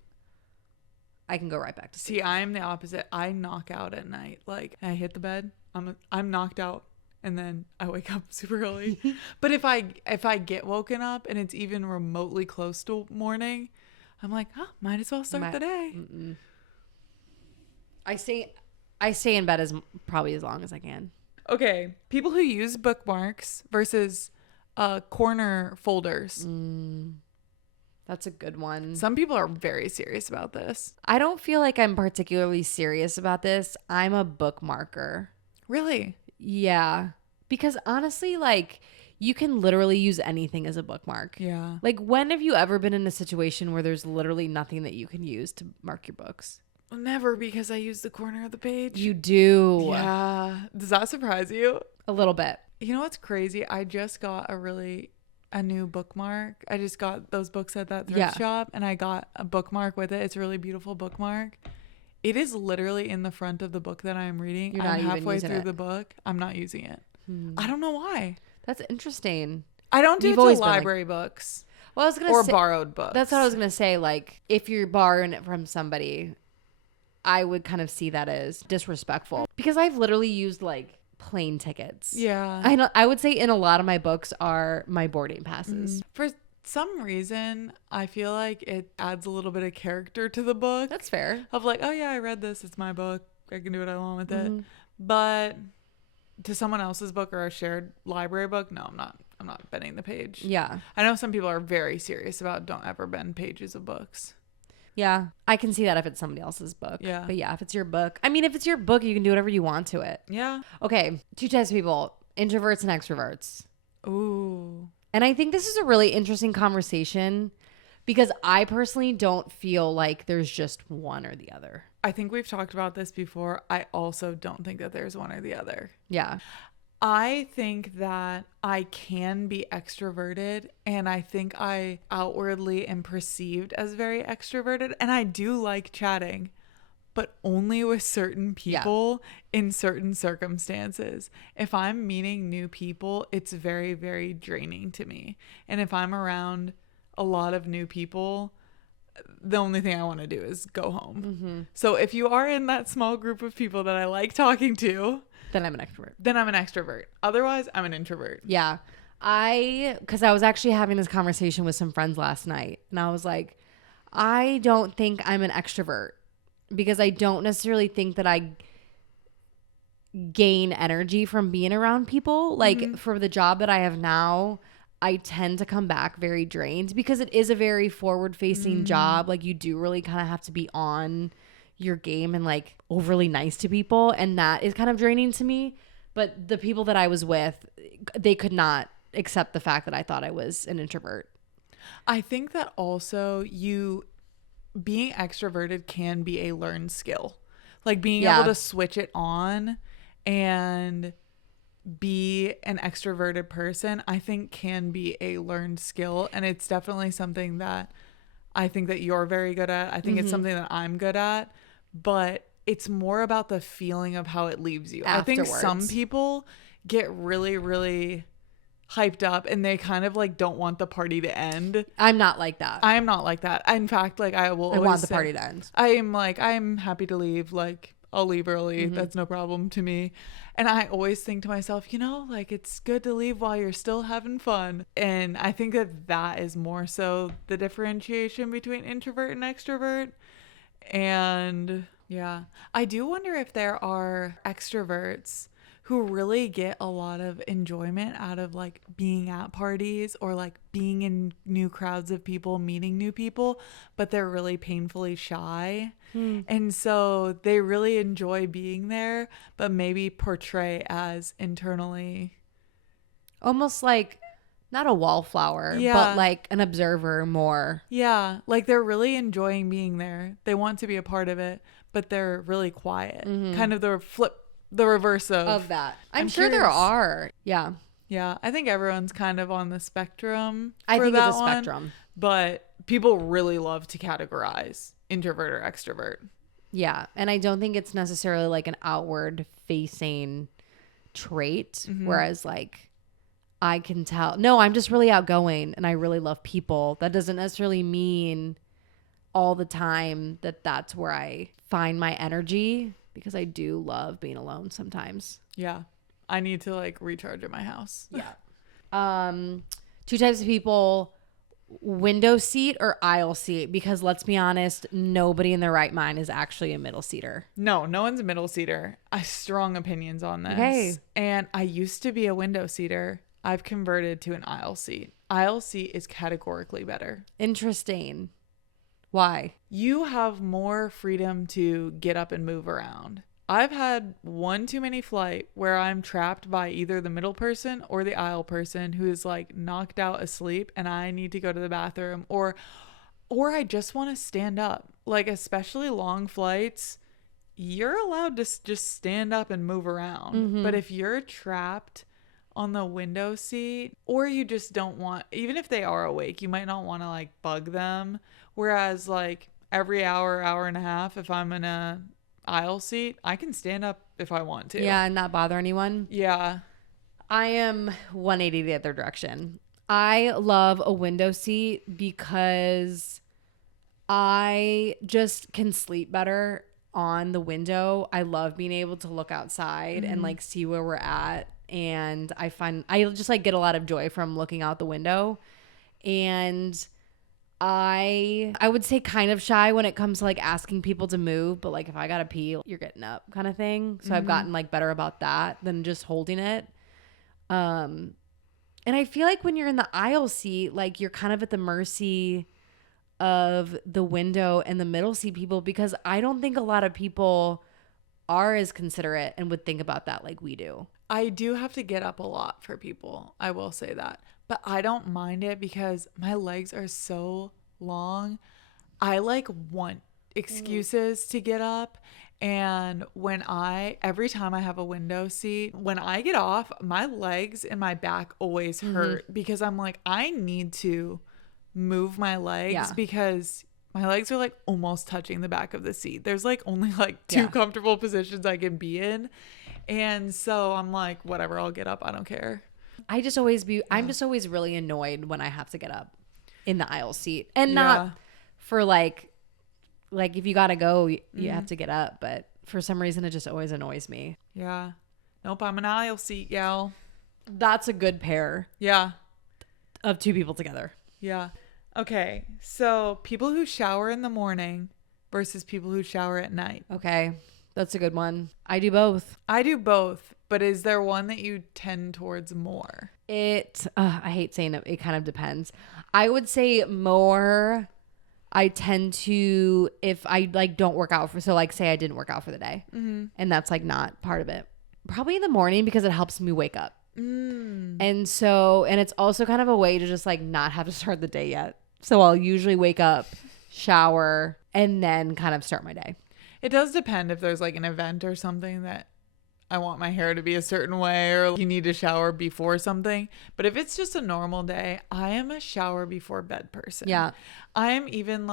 I can go right back to sleep. See, I'm the opposite. I knock out at night. Like, I hit the bed, I'm knocked out, and then I wake up super early. But if I get woken up and it's even remotely close to morning, I'm like, might as well start the day. Mm-mm. I stay in bed as probably as long as I can. Okay, people who use bookmarks versus corner folders. That's a good one. Some people are very serious about this. I don't feel like I'm particularly serious about this. I'm a bookmarker. Really? Yeah. Because honestly, like, you can literally use anything as a bookmark. Yeah. Like, when have you ever been in a situation where there's literally nothing that you can use to mark your books? Never, because I use the corner of the page. You do. Yeah. Does that surprise you? A little bit. You know what's crazy? I just got a new bookmark. I just got those books at that thrift shop, and I got a bookmark with it. It's a really beautiful bookmark. It is literally in the front of the book that I'm reading. You're not I'm even halfway using through it. the book. I'm not using it. I don't know why. That's interesting. I don't do You've it always to been like- library books Well, I was gonna or say, borrowed books. that's what I was gonna say. Like, if you're borrowing it from somebody, I would kind of see that as disrespectful, because I've literally used like plane tickets. Yeah. I know. I would say in a lot of my books are my boarding passes. For some reason, I feel like it adds a little bit of character to the book. That's fair. Of like, oh yeah, I read this. It's my book. I can do what I want with Mm-hmm. it. But to someone else's book or a shared library book, no, I'm not bending the page. Yeah. I know some people are very serious about don't ever bend pages of books. Yeah. I can see that if it's somebody else's book. Yeah. But yeah, if it's your book, I mean, if it's your book, you can do whatever you want to it. Yeah. Okay. 2 types of people, introverts and extroverts. Ooh. And I think this is a really interesting conversation because I personally don't feel like there's just one or the other. I think we've talked about this before. I also don't think that there's one or the other. Yeah. I think that I can be extroverted, and I think I outwardly am perceived as very extroverted, and I do like chatting, but only with certain people in certain circumstances. If I'm meeting new people, it's very, very draining to me. And if I'm around a lot of new people, the only thing I want to do is go home. Mm-hmm. So if you are in that small group of people that I like talking to, Then I'm an extrovert. then I'm an extrovert. Otherwise, I'm an introvert. Yeah. Because I was actually having this conversation with some friends last night, and I was like, I don't think I'm an extrovert because I don't necessarily think that I gain energy from being around people. Like, for the job that I have now, I tend to come back very drained because it is a very forward-facing job. Like, you do really kind of have to be on your game and like overly nice to people, and that is kind of draining to me. But the people that I was with, they could not accept the fact that I thought I was an introvert. I think that also being extroverted can be a learned skill. Like being able to switch it on and be an extroverted person, I think can be a learned skill. And it's definitely something that I think that you're very good at. I think it's something that I'm good at, but it's more about the feeling of how it leaves you. Afterwards. I think some people get really, really hyped up and they kind of like don't want the party to end. I'm not like that. I am not like that. In fact, like I will I always want the say, party to end. I'm happy to leave. Like I'll leave early. Mm-hmm. That's no problem to me. And I always think to myself, like it's good to leave while you're still having fun. And I think that is more so the differentiation between introvert and extrovert. And yeah, I do wonder if there are extroverts who really get a lot of enjoyment out of like being at parties or like being in new crowds of people, meeting new people, but they're really painfully shy. And so they really enjoy being there, but maybe portray as internally Almost like not a wallflower, but like an observer more. Yeah, like they're really enjoying being there. They want to be a part of it, but they're really quiet. Kind of the reverse of that. I'm sure there are. Yeah. Yeah, I think everyone's kind of on the spectrum for I think that it's a one, spectrum. but people really love to categorize introvert or extrovert. Yeah. And I don't think it's necessarily like an outward facing trait. Whereas like I can tell. No, I'm just really outgoing and I really love people. That doesn't necessarily mean all the time that that's where I find my energy, because I do love being alone sometimes. Yeah. I need to like recharge at my house. Yeah. Two types of people: window seat or aisle seat, because let's be honest, nobody in their right mind is actually a middle seater. No one's a middle seater. I have strong opinions on this. Okay. And I used to be a window seater. I've converted to an aisle seat. Aisle seat is categorically better. Interesting. Why? You have more freedom to get up and move around. I've had one too many flight where I'm trapped by either the middle person or the aisle person who is like knocked out asleep and I need to go to the bathroom, or I just want to stand up. Like, especially long flights, you're allowed to just stand up and move around. Mm-hmm. But if you're trapped on the window seat, or you just don't want, even if they are awake, you might not want to like bug them. Whereas like every hour and a half, if I'm in a aisle seat, I can stand up if I want to. Yeah, and not bother anyone. Yeah. I am 180 the other direction. I love a window seat because I just can sleep better on the window. I love being able to look outside and like see where we're at. And I just like get a lot of joy from looking out the window. And I would say kind of shy when it comes to like asking people to move, but like if I gotta pee, you're getting up kind of thing. So I've gotten like better about that than just holding it. And I feel like when you're in the aisle seat, like you're kind of at the mercy of the window and the middle seat people, because I don't think a lot of people are as considerate and would think about that like we do. I do have to get up a lot for people. I will say that. But I don't mind it because my legs are so long. I like want excuses to get up. And every time I have a window seat, when I get off, my legs and my back always hurt because I'm like, I need to move my legs because my legs are like almost touching the back of the seat. There's like only like two comfortable positions I can be in. And so I'm like, whatever, I'll get up. I don't care. I'm just always really annoyed when I have to get up in the aisle seat, and not for like if you gotta go, you have to get up. But for some reason, it just always annoys me. Yeah. Nope. I'm an aisle seat gal. That's a good pair. Yeah. Of two people together. Yeah. Okay. So people who shower in the morning versus people who shower at night. Okay. That's a good one. I do both. But is there one that you tend towards more? I hate saying it. It kind of depends. I would say more. I tend to, if I like don't work out so like say I didn't work out for the day, and that's like not part of it. Probably in the morning because it helps me wake up. And it's also kind of a way to just like not have to start the day yet. So I'll usually wake up, shower, and then kind of start my day. It does depend if there's like an event or something that I want my hair to be a certain way, or you need to shower before something. But if it's just a normal day, I am a shower before bed person. Yeah. I am even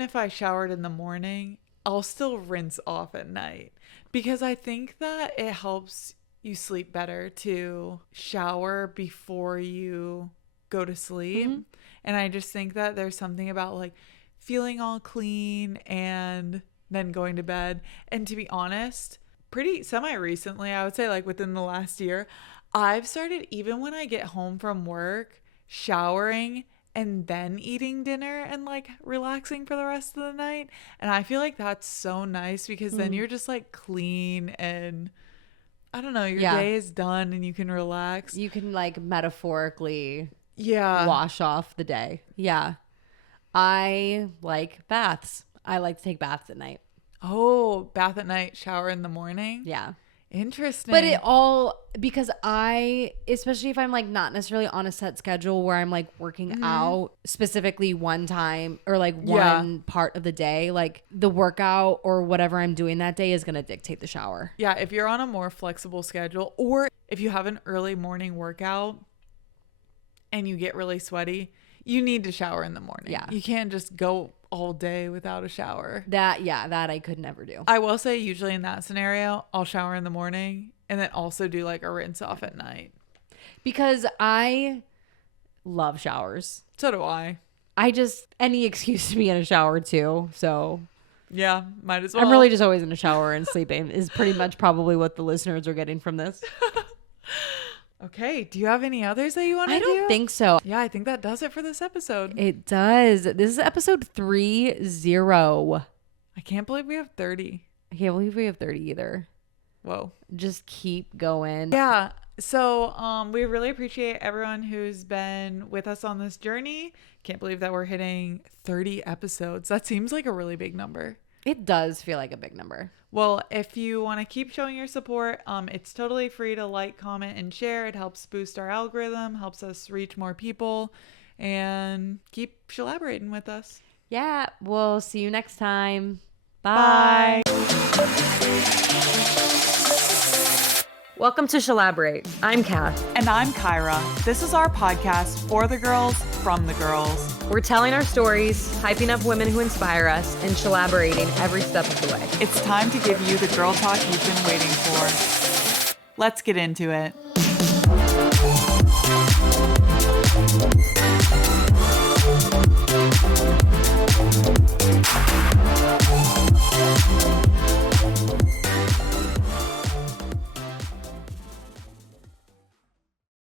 if I showered in the morning, I'll still rinse off at night because I think that it helps you sleep better to shower before you go to sleep. And I just think that there's something about like feeling all clean and then going to bed. And to be honest, pretty semi-recently, I would say like within the last year, I've started, even when I get home from work, showering and then eating dinner and like relaxing for the rest of the night. And I feel like that's so nice because then you're just like clean and I don't know, your day is done and you can relax. You can like metaphorically wash off the day. Yeah. I like baths. I like to take baths at night. Oh, bath at night, shower in the morning? Yeah. Interesting. But because especially if I'm like not necessarily on a set schedule where I'm like working out specifically one time or like one part of the day, like the workout or whatever I'm doing that day is going to dictate the shower. Yeah. If you're on a more flexible schedule, or if you have an early morning workout and you get really sweaty, you need to shower in the morning. Yeah. You can't just go all day without a shower. That I could never do. I will say usually in that scenario, I'll shower in the morning and then also do like a rinse off at night. Because I love showers. So do I. Any excuse to be in a shower too. So yeah, might as well. I'm really just always in a shower and sleeping is pretty much probably what the listeners are getting from this. Okay. Do you have any others that you want to do? I don't think so. Yeah, I think that does it for this episode. It does. This is episode 30. I can't believe we have 30. I can't believe we have 30 either. Whoa. Just keep going. Yeah. So we really appreciate everyone who's been with us on this journey. Can't believe that we're hitting 30 episodes. That seems like a really big number. It does feel like a big number. Well, if you want to keep showing your support, it's totally free to like, comment, and share. It helps boost our algorithm, helps us reach more people, and keep collaborating with us. Yeah. We'll see you next time. Bye. Welcome to Collaborate. I'm Kath. And I'm Kyra. This is our podcast for the girls, from the girls. We're telling our stories, hyping up women who inspire us, and collaborating every step of the way. It's time to give you the girl talk you've been waiting for. Let's get into it.